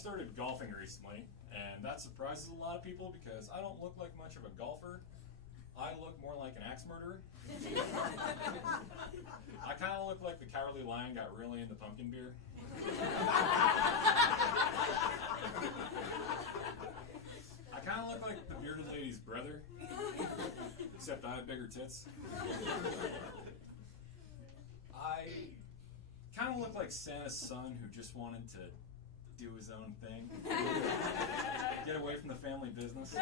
started golfing recently, and that surprises a lot of people because I don't look like much of a golfer. I look more like an axe murderer. I kind of look like the Cowardly Lion got really into pumpkin beer. I kind of look like the bearded lady's brother, except I have bigger tits. I kind of look like Santa's son who just wanted to do his own thing, get away from the family business.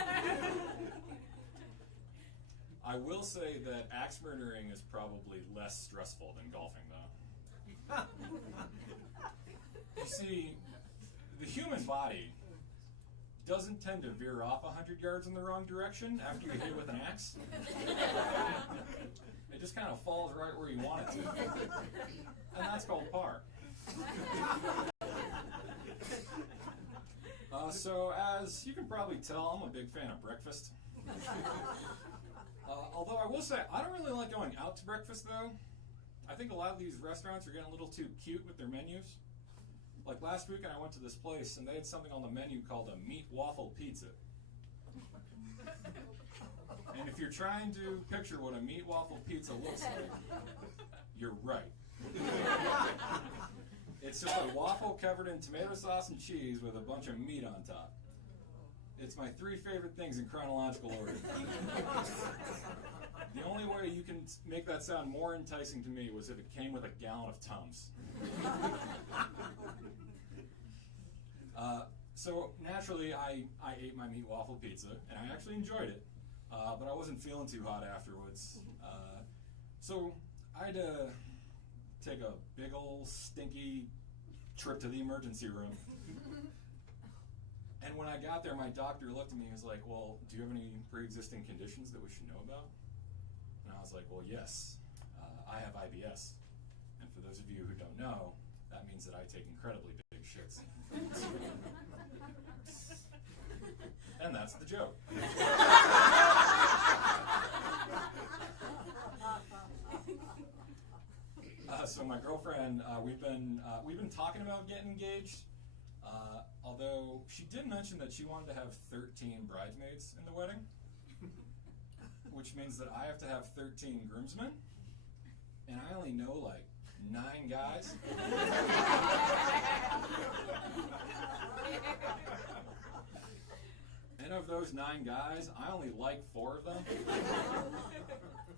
I will say that axe murdering is probably less stressful than golfing, though. You see, the human body doesn't tend to veer off 100 yards in the wrong direction after you hit with an axe. It just kind of falls right where you want it to. And that's called par. So as you can probably tell, I'm a big fan of breakfast. Although I will say, I don't really like going out to breakfast, though. I think a lot of these restaurants are getting a little too cute with their menus. Like last week, I went to this place, and they had something on the menu called a meat waffle pizza. And if you're trying to picture what a meat waffle pizza looks like, you're right. It's just a waffle covered in tomato sauce and cheese with a bunch of meat on top. It's my 3 favorite things in chronological order. The only way you can make that sound more enticing to me was if it came with a gallon of Tums. So naturally, I ate my meat waffle pizza, and I actually enjoyed it, but I wasn't feeling too hot afterwards. So I had to take a big old stinky trip to the emergency room. And when I got there, my doctor looked at me and was like, well, do you have any pre-existing conditions that we should know about? And I was like, well, yes, I have IBS. And for those of you who don't know, that means that I take incredibly big shits. And that's the joke. So my girlfriend, we've been talking about getting engaged. Although she did mention that she wanted to have 13 bridesmaids in the wedding, which means that I have to have 13 groomsmen, and I only know like 9 guys. And of those 9 guys, I only like 4 of them.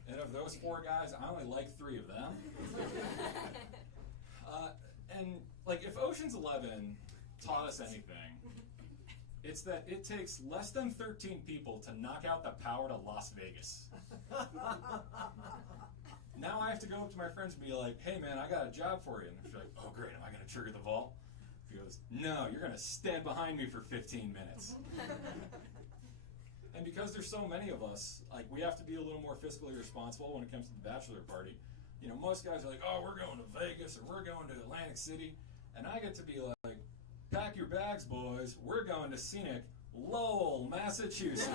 And of those 4 guys, I only like 3 of them. And like, if Ocean's 11 taught us anything, it's that it takes less than 13 people to knock out the power to Las Vegas. Now I have to go up to my friends and be like, hey man, I got a job for you. And they're like, oh great, am I going to trigger the vault? He goes, no, you're going to stand behind me for 15 minutes. And because there's so many of us, like, we have to be a little more fiscally responsible when it comes to the bachelor party. You know, most guys are like, oh, we're going to Vegas or we're going to Atlantic City. And I get to be like, pack your bags, boys. We're going to scenic Lowell, Massachusetts.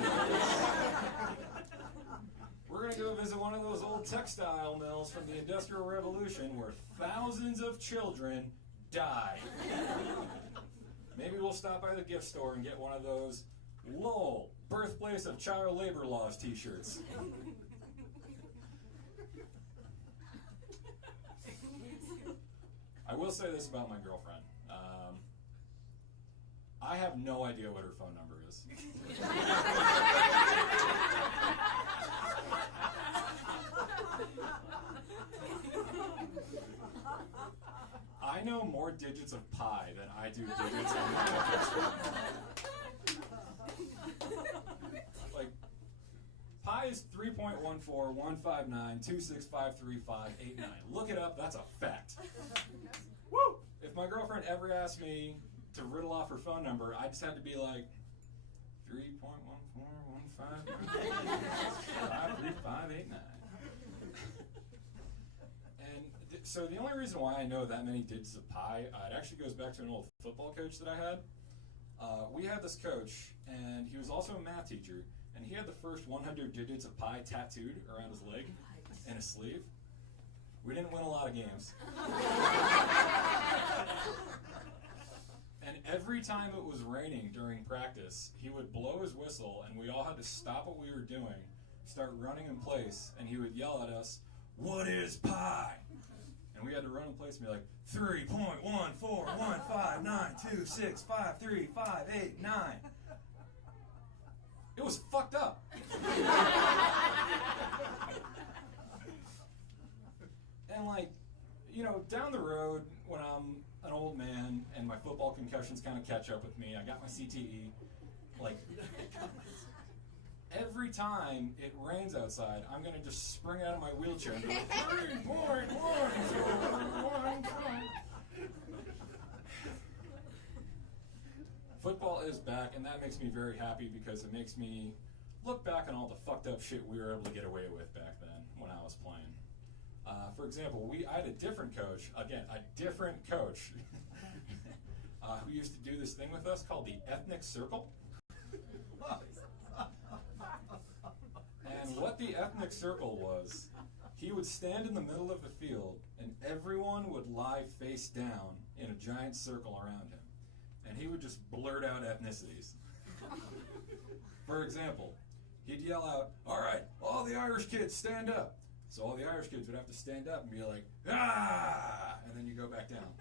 We're going to go visit one of those old textile mills from the Industrial Revolution where thousands of children died. Maybe we'll stop by the gift store and get one of those Lowell, birthplace of child labor laws t-shirts. I will say this about my girlfriend. I have no idea what her phone number is. I know more digits of pi than I do digits of my Like, pi is 3.1415926535589. Look it up, that's a fact. Woo! If my girlfriend ever asked me to riddle off her phone number, I just had to be like 3.141595589. And so the only reason why I know that many digits of pi, it actually goes back to an old football coach that I had. We had this coach, and he was also a math teacher, and he had the first 100 digits of pi tattooed around his leg and his sleeve. We didn't win a lot of games. And every time it was raining during practice, he would blow his whistle, and we all had to stop what we were doing, start running in place, and he would yell at us, "What is pi?" And we had to run in place and be like, 3.14159265358 It was fucked up. And like, you know, down the road, when I'm an old man and my football concussions kind of catch up with me, I got my CTE, like, every time it rains outside, I'm going to just spring out of my wheelchair and be like, 3.141. Football is back, and that makes me very happy because it makes me look back on all the fucked up shit we were able to get away with back then when I was playing. For example, I had a different coach, who used to do this thing with us called the ethnic circle. And what the ethnic circle was, he would stand in the middle of the field, and everyone would lie face down in a giant circle around him. And he would just blurt out ethnicities. For example, he'd yell out, "All right, all the Irish kids stand up." So all the Irish kids would have to stand up and be like, "Ah!" And then you go back down.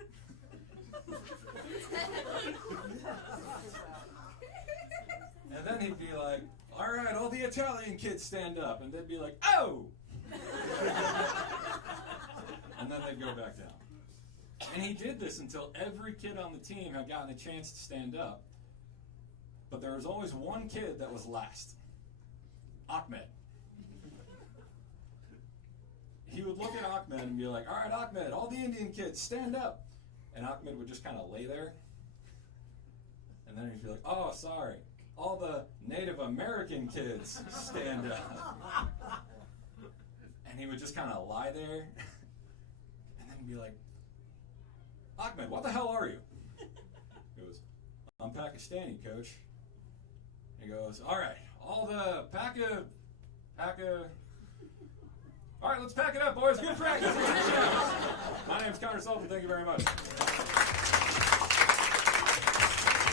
And then he'd be like, "All right, all the Italian kids stand up." And they'd be like, "Oh!" And then they'd go back down. And he did this until every kid on the team had gotten a chance to stand up. But there was always one kid that was last. Ahmed. He would look at Ahmed and be like, "All right, Ahmed, all the Indian kids, stand up." And Ahmed would just kind of lay there. And then he'd be like, "Oh, sorry. All the Native American kids, stand up." And he would just kind of lie there. And then he'd be like, "Ahmed, what the hell are you?" He goes, "I'm Pakistani, coach." He goes, "All right, all the all right, let's pack it up, boys. Good practice. My name's Sullivan. Thank you very much.